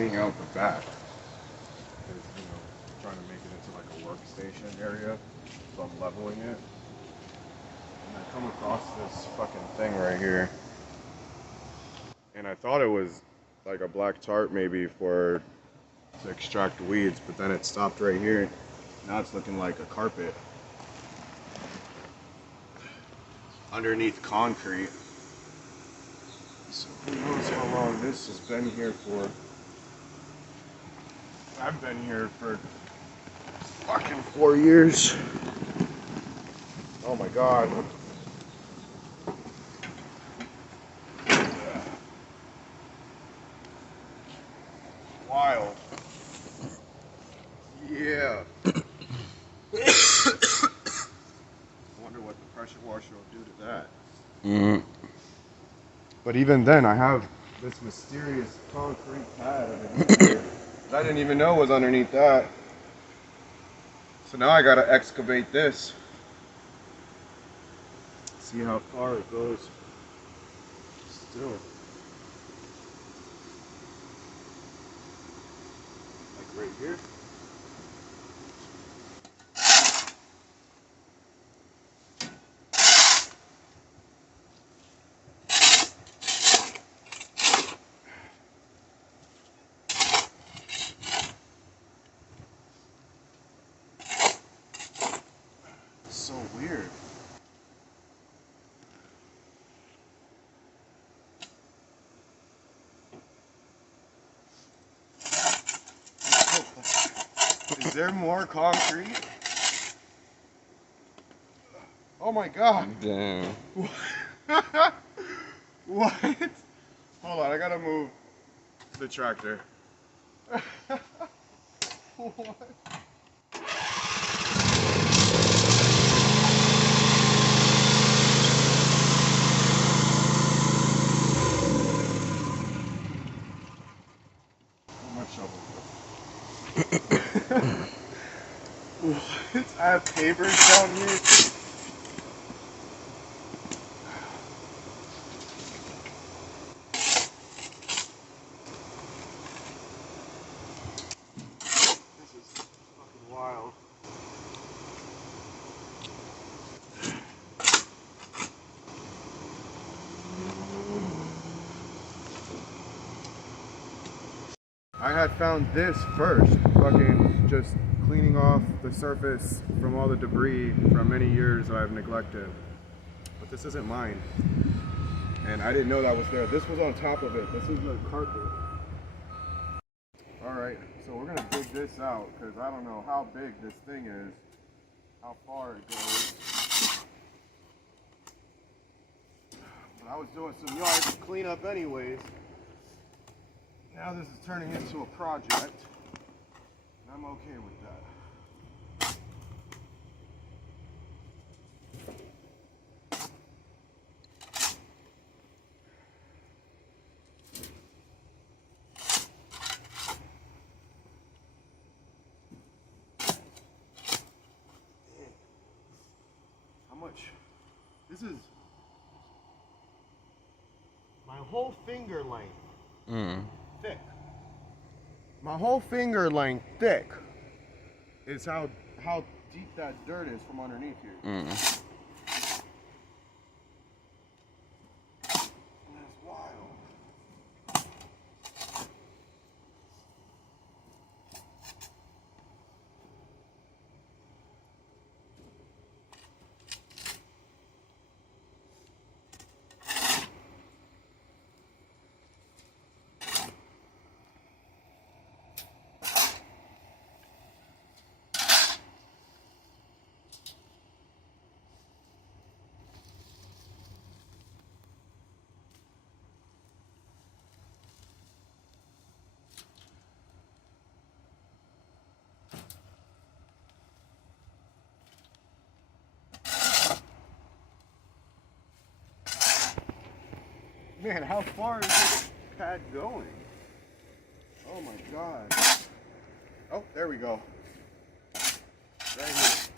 cleaning out the back. Because, you know, I'm trying to make it into like a workstation area. So I'm leveling it. And I come across this fucking thing right here. And I thought it was like a black tarp maybe to extract weeds, but then it stopped right here. Now it's looking like a carpet underneath concrete. So who knows how long this has been here for. I've been here for fucking 4 years. Oh my god. Wild. Yeah. I wonder what the pressure washer will do to that. Mm. But even then, I have this mysterious concrete pad underneath here that I didn't even know was underneath that. So now I gotta excavate this. See how far it goes. Still. Like right here. So weird. Is there more concrete? Oh my god. Damn. What? Hold on, I gotta move the tractor. What? My shovel. What? I have pavers down here. This is fucking wild. I had found this first, fucking just cleaning off the surface from all the debris from many years that I've neglected. But this isn't mine. And I didn't know that was there. This was on top of it. This is the carpet. Alright, so we're gonna dig this out because I don't know how big this thing is, how far it goes. But I was doing some yard cleanup anyways. Now this is turning into a project, and I'm okay with that. How much? This is my whole finger length. Thick. My whole finger length thick is how deep that dirt is from underneath here. And that's wild. Man, how far is this pad going? Oh my god. Oh, there we go. Right here.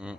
Mm.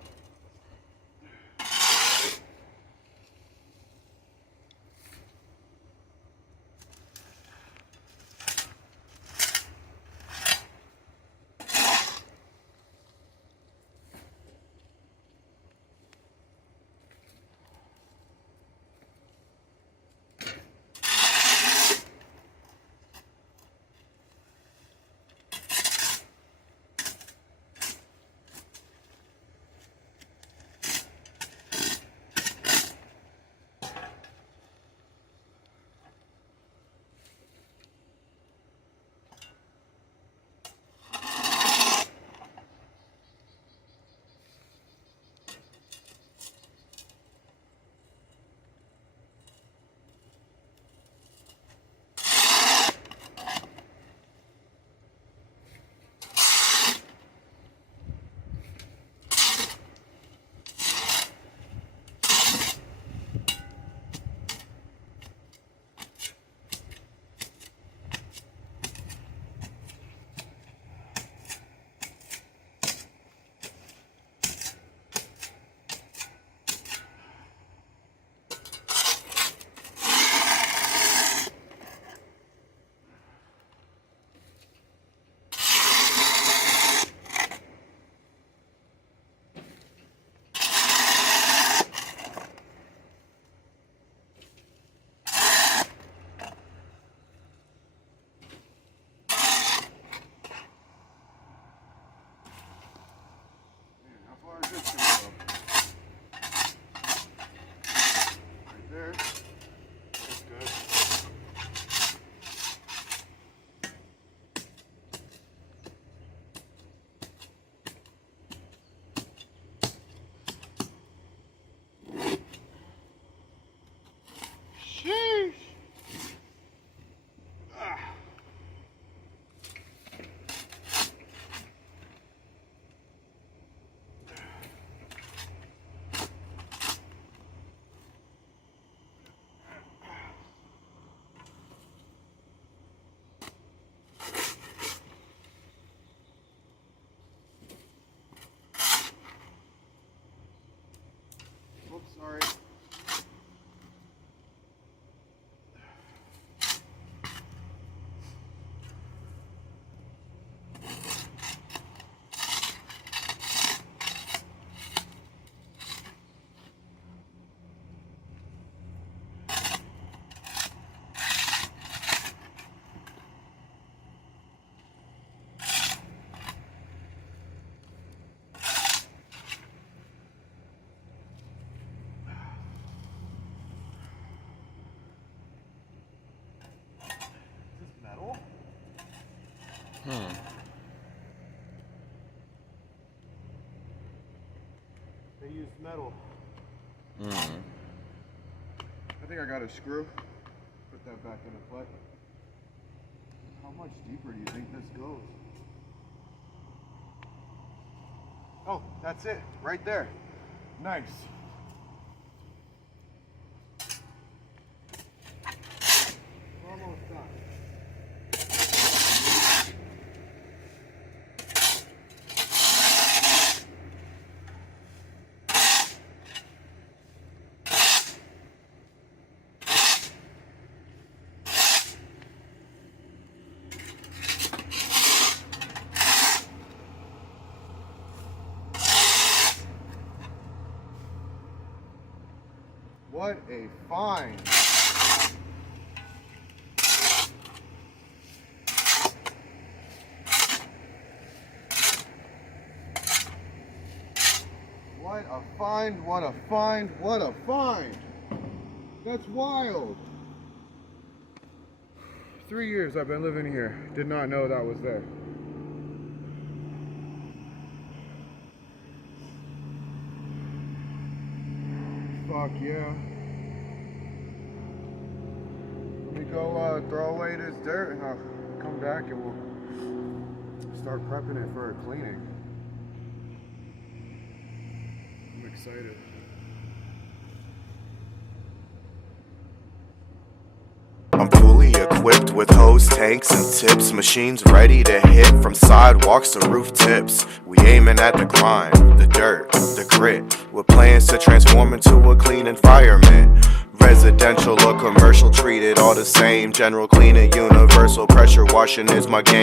Oops, sorry. They use metal. I think I got a screw. Put that back into play. How much deeper do you think this goes? Oh, that's it. Right there. Nice. We're almost done. What a find! What a find, what a find, what a find! That's wild! 3 years I've been living here. Did not know that was there. Fuck yeah. Let me go throw away this dirt and I'll come back and we'll start prepping it for a cleaning. I'm excited. I'm fully equipped with hose, tanks, and tips. Machines ready to hit from sidewalks to roof tips. We aiming at the climb, the dirt, the grit, with plans to transform into a clean environment. Residential or commercial, treated all the same. General cleaning, universal pressure washing is my game.